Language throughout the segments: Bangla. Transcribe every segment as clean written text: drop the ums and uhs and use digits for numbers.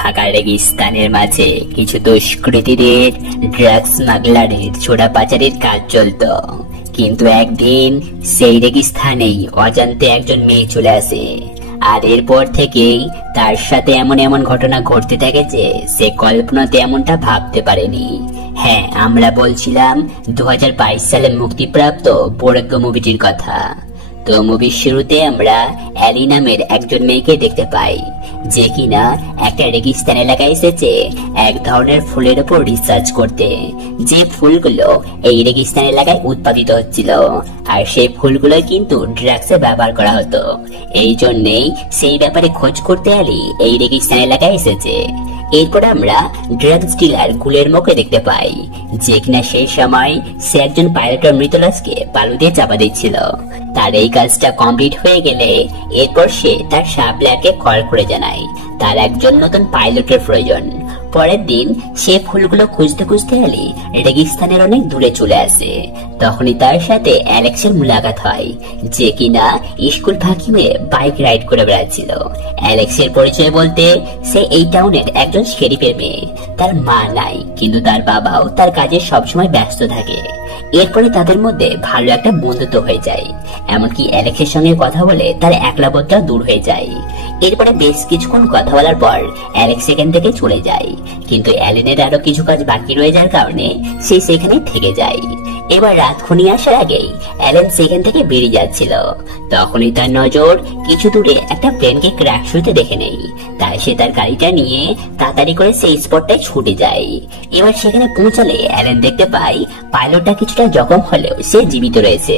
ফাঁকা রেগিস্তানের মাঝে কিছু দুষ্কৃতীদের ড্রাগস স্মাগলারের ছোড়া পাচারের কাজ চলত। কিন্তু একদিন সেই রেগিস্তানেই অজান্তে একজন মেয়ে চলে আসে, আর এরপর থেকেই তার সাথে এমন এমন ঘটনা ঘটতে থাকে যে সে কল্পনাতে এমনটা ভাবতে পারেনি। হ্যাঁ, আমরা বলছিলাম 2022 সালে মুক্তিপ্রাপ্ত বোরাক্কা মুভিটির কথা। তো মুভির শুরুতে আমরা অ্যালি নামের একজন মেয়েকে দেখতে পাই, যে কিনা একটা রেগিস্তান এলাকায় এসেছে এক ধরনের ফুলের উপর রিসার্চ করতে, যে ফুলগুলো এই রেগিস্তান এলাকায় উৎপাদিত হচ্ছিল, আর সেই ফুলগুলো কিন্তু ড্রাগসে ব্যবহার করা হতো। এই জন্যেই সেই ব্যাপারে খোঁজ করতে অ্যালি এই রেগিস্তান এলাকায় এসেছে। এরপর আমরা ড্রাগস ডিলার গুলেরমোকে দেখতে পাই, যে কিনা সেই সময় সে একজন পাইলটের মৃত লাশকে বালু দিয়ে চাপা দিচ্ছিল। তার এই কাজটা কমপ্লিট হয়ে গেলে এরপর সে তার সাপ্লায়ারকে কল করে জানায় তার একজন নতুন পাইলটের প্রয়োজন। পরের দিন সে ফুলগুলো খুঁজতে খুঁজতে অ্যালি রেগিস্তানের অনেক দূরে চলে আসে। তখনই তার সাথে অ্যালেক্সের মুলাকাত হয়, যে কিনা স্কুল ফাঁকি হয়ে বাইক রাইড করে বেড়াচ্ছিল। অ্যালেক্সের পরিচয় বলতে সে এই টাউনের একজন শেরিফের মেয়ে। তার মা নাই, কিন্তু তার বাবাও তার কাজে সবসময় ব্যস্ত থাকে। এরপরে তাদের মধ্যে ভালো একটা বন্ধুত্ব হয়ে যায়, এমনকি অ্যালেক্সের সঙ্গে কথা বলে তার একলাবোধটা দূর হয়ে যায়। এরপরে বেশ কিছুক্ষণ কথা বলার পর অ্যালেক্স সেখান থেকে চলে যায়, কিন্তু অ্যালেনের আরো কিছু কাজ বাকি রয়ে যাওয়ার কারণে সে সেখানে থেকে যায়। এবার রাত ঘনিয়ে আসার আগেই অ্যালেন সেখান থেকে বেরিয়ে যাচ্ছিল। তখনই তার নজর কিছু দূরে একটা প্লেনকে ক্র্যাশ হতে দেখে নেই, তাই সে তার গাড়িটা নিয়ে তাড়াতাড়ি করে সেই স্পটটায় ছুটে যায়। এবার সেখানে পৌঁছালে অ্যালেন দেখতে পায় পাইলটটা কিছুটা জখম হলেও সে জীবিত রয়েছে।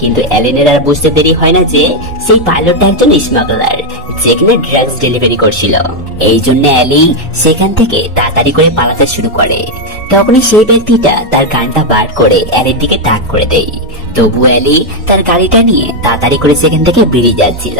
কিন্তু অ্যালেনের আর বুঝতে দেরি হয় না যে সেই পাইলটটা একজন স্মাগলার, যেখানে ড্রাগস ডেলিভারি করছিল। এই জন্য অ্যালি সেখান থেকে তাড়াতাড়ি করে পালাতে শুরু করে। তখনই সেই ব্যক্তিটা তার গানটা বার করে অ্যালির দিকে তাক করে দেয়। তবু অ্যালি তার গাড়িটা নিয়ে তাড়াতাড়ি করে সেখান থেকে বেরিয়ে যাচ্ছিল,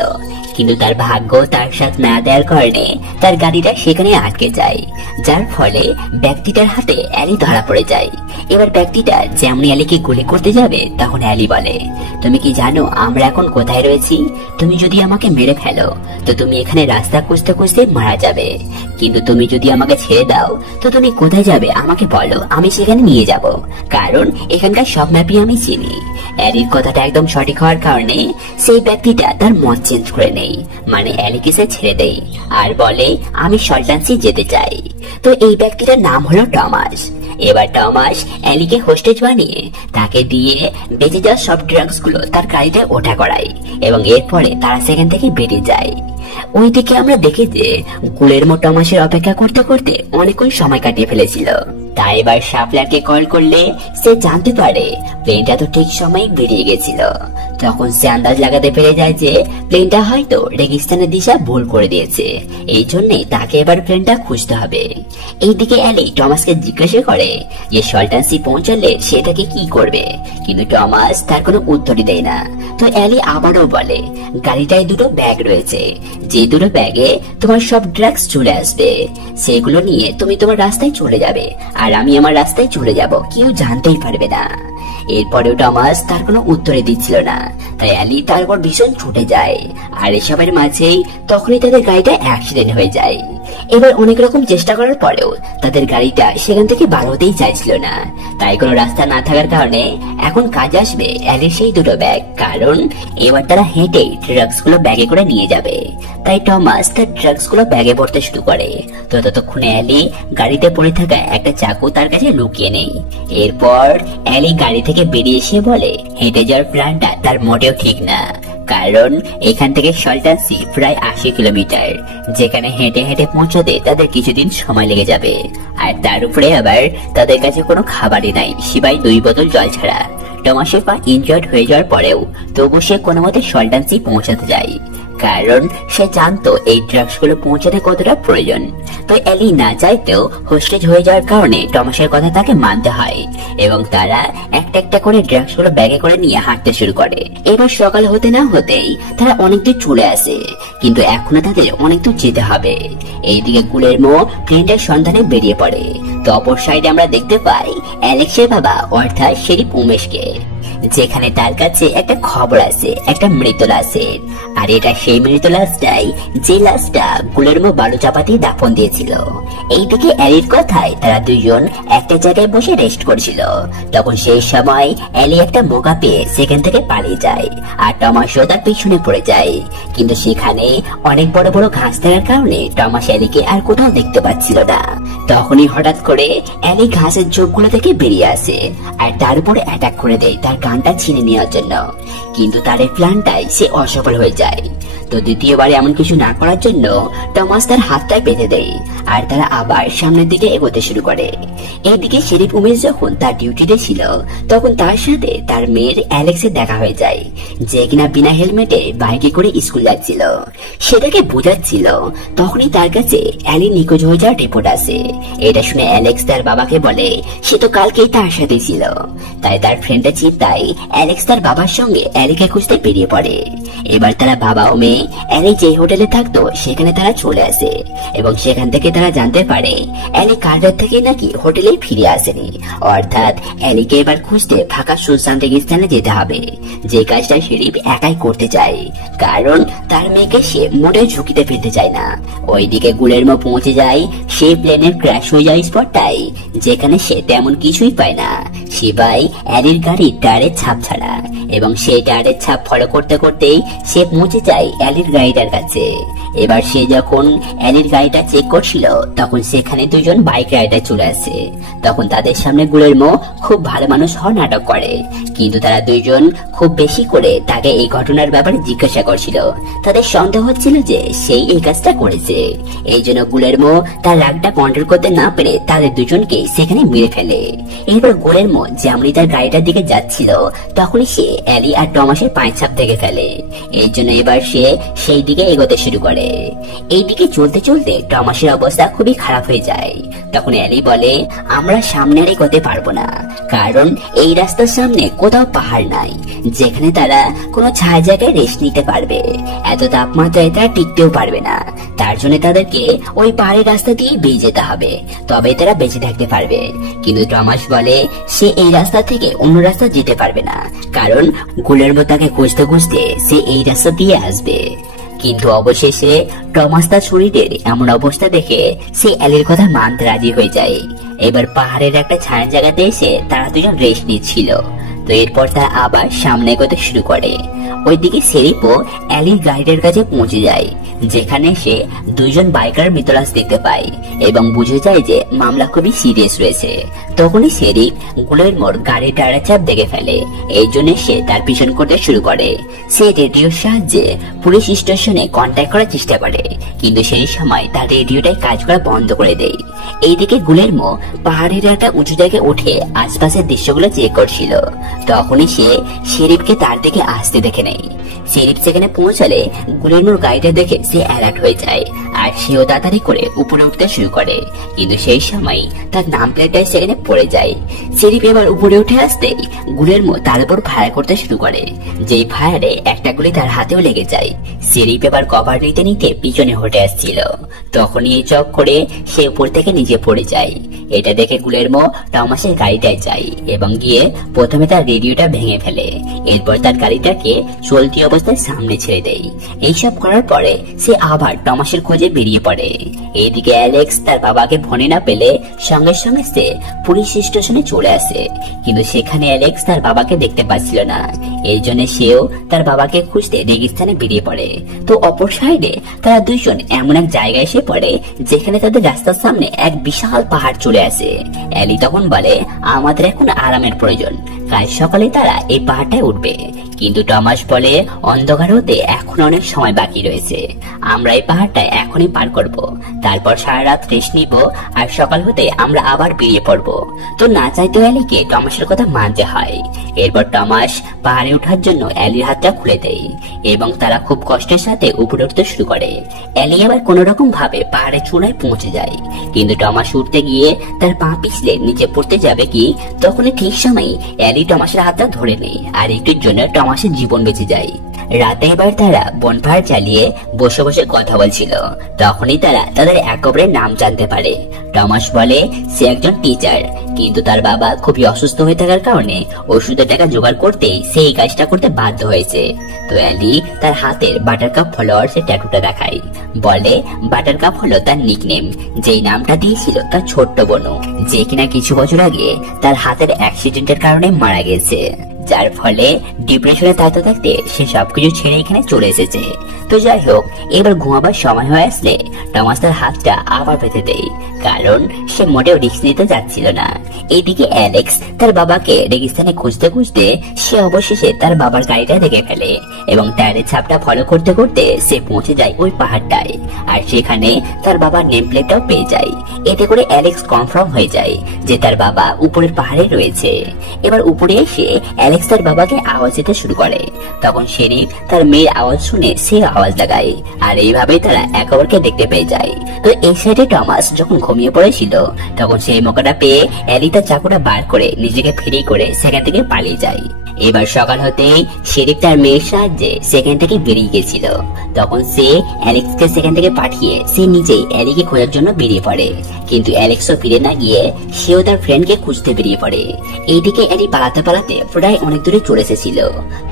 কিন্তু তার ভাগ্য তার সাথে না দেওয়ার কারণে তার গাড়িটা সেখানে আটকে যায়, যার ফলে ব্যক্তিটার হাতে অ্যালি ধরা পড়ে যায়। এবার ব্যক্তিটা যেমনি অ্যালিকে গুলি করতে যাবে, তখন অ্যালি বলে, তুমি কি জানো আমরা এখন কোথায় রয়েছি? তুমি যদি আমাকে মেরে ফেলো তো তুমি এখানে রাস্তা খুঁজতে খুঁজতে মারা যাবে, কিন্তু তুমি যদি আমাকে ছেড়ে দাও তো তুমি কোথায় যাবে আমাকে বলো, আমি সেখানে নিয়ে যাব, কারণ এখানকার সব ম্যাপই আমি চিনি। অ্যালির কথাটা একদম সঠিক হওয়ার কারণে সেই ব্যক্তিটা তার মত চেঞ্জ করে নেই, মানে অ্যালিকে সে ছেড়ে দেয় আর বলে আমি সল্টানসি যেতে চাই। তো এই ব্যক্তিটার নাম হলো টমাস। এবার টমাস অ্যালিকে হোস্টেজ বানিয়ে তাকে দিয়ে বেঁচে যাওয়া সব ড্রাগস গুলো তার গাড়িতে ওঠা করায়, এবং এরপরে তারা সেখান থেকে বেরিয়ে যায়। ওইদিকে আমরা দেখি যে গুলেরমো টমাসের অপেক্ষা করতে করতে অনেকক্ষণ সময় কাটিয়ে ফেলেছিল। তাই এবার সাপ্লায়ারকে কল করলে সে জানতে পারে প্লেনটা তো ঠিক সময় বেরিয়ে গেছিল। তখন সে আন্দাজ লাগাতে পেরে যায় যে প্লেনটা হয়তো রেগিস্তানের দিশা ভুল করে দিয়েছে, এই জন্যে তাকে এবার প্লেনটা খুঁজতে হবে। এইদিকে অ্যালি টমাসকে জিজ্ঞাসা করে যে সল্টানসি পৌঁছালে সেটাকে কি করবে, কিন্তু টমাস তার কোনো উত্তরই দেয় না। তো অ্যালি আবারও বলে গাড়িটায় দুটো ব্যাগ রয়েছে, যে দুটো ব্যাগে তোমার সব ড্রাগস চলে আসবে, সেগুলো নিয়ে তুমি তোমার রাস্তায় চলে যাবে আর আমি আমার রাস্তায় চলে যাব, কেউ জানতেই পারবে না। এরপরেও টমাস তার কোনো উত্তরে দিচ্ছিল না, তাই অ্যালি তারপর ভীষণ ছুটে যায়। আর এসবের মাঝেই তখনই তাদের গাড়িটা অ্যাক্সিডেন্ট হয়ে যায়। এবার অনেক রকম চেষ্টা করার পরেও তাদের গাড়িটা সেখান থেকে বার হতেই চাইছিল না, তাই কোনো রাস্তা না থাকার কারণে এখন কাজে আসবে অ্যালির সেই দুটো ব্যাগ, কারণ এবার তারা হেঁটেই ড্রাগস গুলো ব্যাগে করে নিয়ে যাবে। তাই টমাস তার ড্রাগস গুলো ব্যাগে ভরতে শুরু করে। তো ততক্ষণে অ্যালি গাড়িতে পড়ে থাকা একটা চাকু তার কাছে লুকিয়ে নেই। এরপর অ্যালি গাড়ি থেকে বেরিয়ে এসে বলে হেঁটে যাওয়ার প্ল্যানটা তার মোটেও ঠিক না, কারণ এখান থেকে সল্টানসি প্রায় 80 কিলোমিটার, যেখানে হেঁটে হেঁটে পৌঁছাতে তাদের কিছুদিন সময় লেগে যাবে। আর তার উপরে আবার তাদের কাছে কোনো খাবারই নাই, সিবাই 2 বোতল জল ছাড়া। টমাসের পা ইনজয়ার্ড হয়ে যাওয়ার পরেও তবু সে কোনো মতে সল্টানসি পৌঁছাতে যায়, কারণ সে জানতো এই ড্রাগস গুলো পৌঁছাতে কতটা প্রয়োজন। তো অ্যালি না চাইতেও হোস্টেজ হয়ে যাওয়ার কারণে টমাসের কথা তাকে মানতে হয়, এবং তারা একটা একটা করে ড্রাগস গুলো ব্যাগে করে নিয়ে হাঁটতে শুরু করে। এবার সকাল হতে না হতেই তারা অনেক দূর চলে আসে, কিন্তু এখনো তাদের অনেক দূর যেতে হবে। এইদিকে গুলেরমো প্লেনটার সন্ধানে বেরিয়ে পড়ে। তো অপর সাইডে আমরা দেখতে পাই অ্যালেক্সের বাবা অর্থাৎ শেরিফ উমেশকে, যেখানে তার কাছে একটা খবর আছে একটা মৃত লাশের। আর এটা সেই মৃত লাশটাই যে লাশটা গুলেরমো বালু চাপাতি দাফন দিয়েছিল। এইদিকে অ্যালির কথায় তারা দুইজন একটা জায়গায় বসে রেস্ট করছিল। তখন সেই সময় অ্যালি একটা মোকা পেয়ে সেখান থেকে পালিয়ে যায় আর টমাসও তার পিছনে পড়ে যায়। কিন্তু সেখানে অনেক বড় বড় ঘাস থাকার কারণে টমাস অ্যালিকে আর কোথাও দেখতে পাচ্ছিল না। তখনই হঠাৎ করে অ্যালি ঘাসের ঝোপগুলো থেকে বেরিয়ে আসে আর তার উপরে অ্যাটাক করে দেয় তার গানটা ছিনে নেওয়ার জন্য। কিন্তু তার এই প্ল্যানটাই সে অসফল হয়ে যায়। তো দ্বিতীয়বার এমন কিছু না করার জন্য টমাস তার হাতটায় বেঁধে দেয় আর তারা আবার সামনের দিকে এগোতে শুরু করে। এইদিকে শেরিফ উমেশ যখন তার ডিউটিতে ছিল তখন তার সাথে তার মেয়ের অ্যালেক্সের দেখা হয়ে যায়, যে কিনা বিনা হেলমেটে বাইকে করে স্কুল যাচ্ছিল। সেটাকে বোঝাচ্ছিল তখনই তার কাছে অ্যালি নিখোঁজ হয়ে যাওয়ার রিপোর্ট আসে। এটা শুনে অ্যালেক্স তার বাবাকে বলে সে তো কালকেই তার সাথে ছিল। তাই তার ফ্রেন্ডের চিন্তায় অ্যালেক্স তার বাবার সঙ্গে অ্যালিকে খুঁজতে বেরিয়ে পড়ে। এবার তারা বাবা ও মেয়ে অ্যালি যে হোটেলে থাকতো সেখানে তারা চলে আসে এবং সেখান থেকে তারা জানতে পারে অ্যালি কাল রাত থেকে নাকি হোটেলে ফিরে আসেনি। অর্থাৎ অ্যালিকে এবার খুঁজতে ফাঁকা সুনসান রেগিস্তানে যেতে হবে, যে কাজটা শেরিফ একাই করতে চায়, কারণ তার মেয়েকে সে মোটেও ঝুঁকিতে ফেলতে চায় না। ওইদিকে গুলেরমো পৌঁছে যায় সেই প্লেনের ক্র্যাশ হয়ে যায় স্পটটাই, যেখানে সে তেমন কিছুই পায় না শিবাই অ্যালির গাড়ির টায়ারের ছাপ ছাড়া। এবং সেই টায়ারের ছাপ ফলো করতে করতেই সে পৌঁছে যায় অ্যালির গাড়িটার কাছে। এবার সে যখন অ্যালির গাড়িটা চেক করছিল তখন সেখানে দুজন বাইক রাইডার চলে আসে। তখন তাদের সামনে গুলেরমো খুব ভালো মানুষ হওয়ার নাটক করে, কিন্তু তারা দুইজন খুব বেশি করে তাকে এই ঘটনার ব্যাপারে জিজ্ঞাসা করছিল। তাদের সন্দেহ হচ্ছিল যে সেই এই কাজটা করেছে। এই জন্য গুলেরমো তার রাগটা কন্ট্রোল করতে না পেরে তাদের দুজনকে সেখানে মেরে ফেলে। এরপর গুলেরমো যেমনি তার গাড়িটার দিকে যাচ্ছিল তখনই সে অ্যালি আর টমাসের পায়ের ছাপ দেখে ফেলে। এই জন্য এবার সে সেই দিকে এগোতে শুরু করে। এইদিকে চলতে চলতে টমাসের অবস্থা খুবই খারাপ হয়ে যায়। তখন অ্যালি বলে আমরা সামনে আর এগোতে পারবো না, কারণ এই রাস্তার সামনে কোথাও পাহাড় নাই যেখানে তারা কোনো ছায়া জায়গায় রেস্ট নিতে পারবে। এত তাপমাত্রায় তারা টিকতেও পারবে না, তার জন্য তাদেরকে ওই পাহাড়ের রাস্তা দিয়ে বেরিয়ে যেতে হবে, তবে তারা বেঁচে থাকতে পারবে। কিন্তু টমাস বলে সে এই রাস্তা থেকে অন্য রাস্তা যেতে পারবে না, কারণ গুলেরমো তাকে খুঁজতে খুঁজতে সে এই রাস্তা দিয়ে আসবে। কিন্তু অবশেষে টমাস তার শরীরের এমন অবস্থা দেখে সে অ্যালির কথা মানতে রাজি হয়ে যায়। এবার পাহাড়ের একটা ছায়া জায়গাতে এসে তারা দুজন রেস্ট নিচ্ছিল। তো এরপর তারা আবার সামনে এগোতে শুরু করে। ওইদিকে শেরিফও অ্যালির গাড়িটার কাছে পৌঁছে যায়, যেখানে সে দুইজন বাইকার মৃতলাশ দেখতে পায় এবং বুঝে যায় যে মামলা খুবই সিরিয়াস রয়েছে। তখনই শেরিফ গুলেরমোর গাড়ির টায়ারের চাপ দেখে ফেলে। এই জন্য সে তার পিছন করতে শুরু করে। সে রেডিওর সাহায্যে পুলিশ স্টেশনে কন্ট্যাক্ট করার চেষ্টা করে, কিন্তু সেই সময় তার রেডিওটাই কাজ করা বন্ধ করে দেয়। এইদিকে গুলেরমো পাহাড়ের একটা উঁচু জায়গায় উঠে আশপাশের দৃশ্যগুলো চেক করছিল। তখনই সে শেরিফকে তার দিকে আসতে দেখে নেয়। শেরিফ সেখানে পৌঁছালে গুলেরমোর গাড়িটা দেখে সে অ্যালার্ট হয়ে যায় আর সেও তাড়াতাড়ি করে উপরে উঠতে শুরু করে। কিন্তু সেই সময় তার নাম প্লেটটাই সেখানে পড়ে যায়। শেরিফ এবার উপরে উঠে আসতেই গুলেরমো তার উপর ফায়ার করতে শুরু করে, যেই ফায়ারে একটা গুলি তার হাতেও লেগে যায়। শেরিফ এবার কভার নিতে নিতে পিছনে হটে আসছিল। তখনই এই চক করে সে উপর থেকে নিচে পড়ে যায়। এটা দেখে গুলেরমো টমাসের গাড়িটায় যায় এবং গিয়ে প্রথমে তার রেডিওটা ভেঙে ফেলে। এরপর তার গাড়িটাকে চলতি অবস্থায় সামনে ছেড়ে দেয়। এইসব করার পরে সে আবার টমাসের খোঁজে বেরিয়ে পড়ে। এইদিকে অ্যালেক্স তার বাবাকে ফোনে না পেলে সঙ্গে সঙ্গে সে পুলিশ স্টেশনে চলে আসে, কিন্তু সেখানে অ্যালেক্স তার বাবাকে দেখতে পাচ্ছিল না। এই জন্য সেও তার বাবাকে খুঁজতে রেগিস্তানে বেরিয়ে পড়ে। তো অপর সাইডে তারা দুইজন এমন এক জায়গায় এসে পড়ে যেখানে তাদের রাস্তার সামনে এক বিশাল পাহাড় চলে আসে। অ্যালি তখন বলে আমাদের এখন আরামের প্রয়োজন, কাল সকালে তারা এই পাহাড়টায় উঠবে। কিন্তু টমাস বলে অন্ধকার হতে এখন অনেক সময় বাকি রয়েছে, আমরা এই পাহাড়টা এখনই পার করব, তারপর সারা রাত রেস্ট নিব আর সকাল হতে আমরা আবার বেরিয়ে পড়ব। তো না চাইতে অ্যালিকে টমাসের কথা মানতে হয়। এরপর টমাস পাহাড়ে ওঠার জন্য অ্যালির হাতটা খুলে দেয় এবং তারা খুব কষ্টের সাথে উপরে উঠতে শুরু করে। অ্যালি আবার কোন রকম ভাবে পাহাড়ের চূড়ায় পৌঁছে যায়, কিন্তু টমাস উঠতে গিয়ে তার পা পিছলে নিচে পড়তে যাবে কি তখনই ঠিক সময় অ্যালি টমাসের হাতটা ধরে নেয় আর একটুর জন্য টমাসের জীবন বেঁচে যায়। রাতে এবার তারা বনফায়ার চালিয়ে বসে বসে কথা বলছিল। তখনই তারা তাদের এক অপরের নাম জানতে পারে। টমাস বলে সে একজন টিচার, কিন্তু তার বাবা খুবই অসুস্থ হয়ে থাকার কারণে ওষুধের টাকা জোগাড় করতে সেই কাজটা করতে বাধ্য হয়েছে। তো অ্যালি তার হাতের বাটারকাপ ফলোয়ার্স এর ট্যাটুটা দেখায়, বলে বাটারকাপ হলো তার নিকনেম, যেই নামটা দিয়েছিল তার ছোট্ট বোনু, যে কিনা কিছু বছর আগে তার হাতের অ্যাক্সিডেন্টের কারণে মারা গেছে, যার ফলে ডিপ্রেশনে থাকতে থাকতে সে সবকিছু ছেড়ে এখানে চলে এসেছে। তো যাই হোক, এবার ঘুমাবার সময় হয়ে আসলে টমাস তার হাতটা আবার পেতে দেয়, কারণ সে মোটেও রিস্ক নিতে যাচ্ছিল না। এইদিকে অ্যালেক্স তার বাবাকে রেগিস্তানে খুঁজতে খুঁজতে সে অবশেষে তার বাবার গাড়িটা দেখে ফেলে এবং টায়ারের ছাপটা ফলো করতে করতে সে পৌঁছে যায় ওই পাহাড়টায়, আর সেখানে তার বাবার নেম প্লেটটাও পেয়ে যায়। এতে করে অ্যালেক্স কনফার্ম হয়ে যায় যে তার বাবা উপরের পাহাড়ে রয়েছে। এবার উপরে এসে অ্যালেক্স তার বাবাকে আওয়াজ দিতে শুরু করে, তখন শেরিফ তার মেয়ের আওয়াজ শুনে সে আওয়াজ লাগায়, আর এইভাবেই তারা একে অপরকে দেখতে পেয়ে যায়। তো এই সাইডে টমাস যখন ঘুমিয়ে পড়েছিল তখন সেই মৌকাটা পেয়ে অ্যালি তার চাকুটা বার করে নিজেকে ফ্রি করে সেখান থেকে পালিয়ে যায়। এবার সকাল হতেই শেরিফ তার মেয়ের সাহায্যে সেখান থেকে বেরিয়ে গেছিল, তখন সে অ্যালেক্সকে সেখান থেকে পাঠিয়ে সে নিজেই অ্যালিকে খোঁজার জন্য বেরিয়ে পড়ে, কিন্তু অ্যালেক্সও ফিরে না গিয়ে সেও তার ফ্রেন্ডকে খুঁজতে বেরিয়ে পড়ে। এইদিকে অ্যালি পালাতে পালাতে প্রায় অনেক দূরে চলে এসেছিল,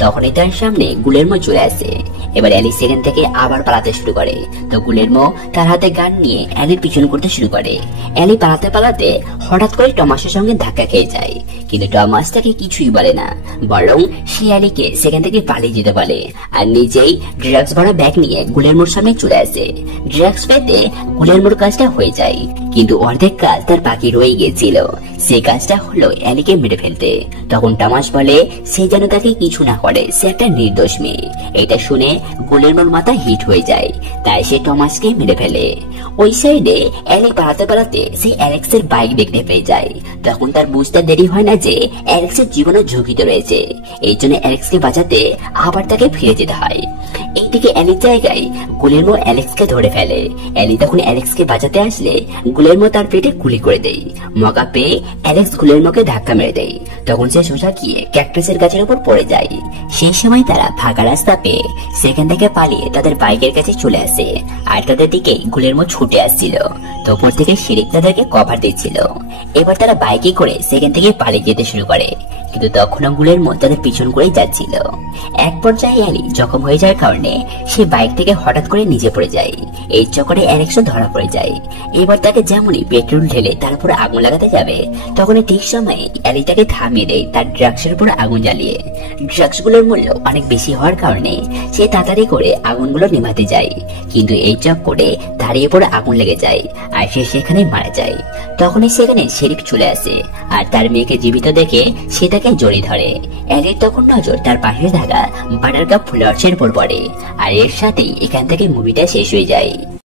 তখনই তার সামনে গুলেরমো চলে আসে। এবার অ্যালি সেখান থেকে আবার পালাতে শুরু করে, তো গুলেরমো তার হাতে গান নিয়ে অ্যালির পিছন করতে শুরু করে। অ্যালি পালাতে পালাতে হঠাৎ করে টমাসের সঙ্গে ধাক্কা খেয়ে যায়, কিন্তু টমাস তাকে কিছুই বলে না, বরং সে অ্যালিকে সেখান থেকে পালিয়ে যেতে বলে আর নিজেই ড্রাগস ভরা ব্যাগ নিয়ে গুলেরমোর সামনে চলে আসে। ড্রাগস পেতে গুলেরমোর কাজটা হয়ে যায়, কিন্তু অর্ধেক কাজ তার বাকি রয়ে গিয়েছিল। সেই কাজটা হলো অ্যালিকে মেরে ফেলতে। তখন টমাস বলে সে যেন তাকে কিছু না করে, সে একটা নির্দোষ মেয়ে। এটা শুনে গুলেরমোর মাথা হিট হয়ে যায়, তাই সে টমাসকে মেরে ফেলে। ওই সাইডে অ্যালি পালাতে পালাতে সে অ্যালেক্সের বাইক দেখতে পেয়ে যায়। তখন তার বুঝতে দেরি হয় না যে অ্যালেক্সের জীবনও ঝুঁকিতে রয়েছে, এই জন্য অ্যালেক্সকে বাঁচাতে আবার তাকে ফিরে যেতে হয়। এইদিকে অ্যালির জায়গায় গুলেরমো অ্যালেক্সকে ধরে ফেলে। অ্যালি তখন অ্যালেক্সকে বাঁচাতে আসলে গুলেরমো তার পেটে গুলি করে দেয়। মগা পেয়ে অ্যালেক্স গুলেরমোকে ধাক্কা মেরে দেয়, তখন সে সোজা গিয়ে ক্যাকটাসের গাছের উপর পড়ে যায়। সেই সময় তারা ফাঁকা রাস্তা পেয়ে সেখান থেকে পালিয়ে তাদের বাইকের কাছে চলে আসে, আর তাদের দিকে গুলেরমো ছুটে আসছিল। তো উপর থেকে শেরিফ তাদেরকে কভার দিচ্ছিল। এবার তারা বাইকে করে সেখান থেকে পালিয়ে যেতে শুরু করে, কিন্তু তখনও গুলেরমো তাদের পিছন করেই যাচ্ছিল। এক পর্যায়ে অ্যালি জখম হয়ে যাওয়ার কারণে সে বাইক থেকে হঠাৎ করে নিচে পড়ে যায়। এই চক্করে অ্যালেক্সও ধরা পড়ে যায়। এবার তাকে যেমনই পেট্রোল ঢেলে তার উপরে আগুন লাগাতে যাবে, তখনই ঠিক সময়ে অ্যালি তাকে থামিয়ে দেয় তার ড্রাগসের উপরে আগুন জ্বালিয়ে। ড্রাগসগুলোর মূল্য অনেক বেশি হওয়ার কারণে সে তাড়াতাড়ি করে আগুনগুলো নেভাতে যায়, কিন্তু এই চক্করে তারই উপরে আগুন লেগে যায় আর সে সেখানে মারা যায়। তখনই সেখানে শেরিফ চলে আসে, আর তার মেয়েকে জীবিত দেখে সে তাকে জড়িয়ে ধরে। অ্যালির তখন নজর তার পাশে থাকা বাটারকাপ ফ্লোয়ার্সের উপর পড়ে, আর এর সাথেই এখান থেকে মুভিটা শেষ হয়ে যায়।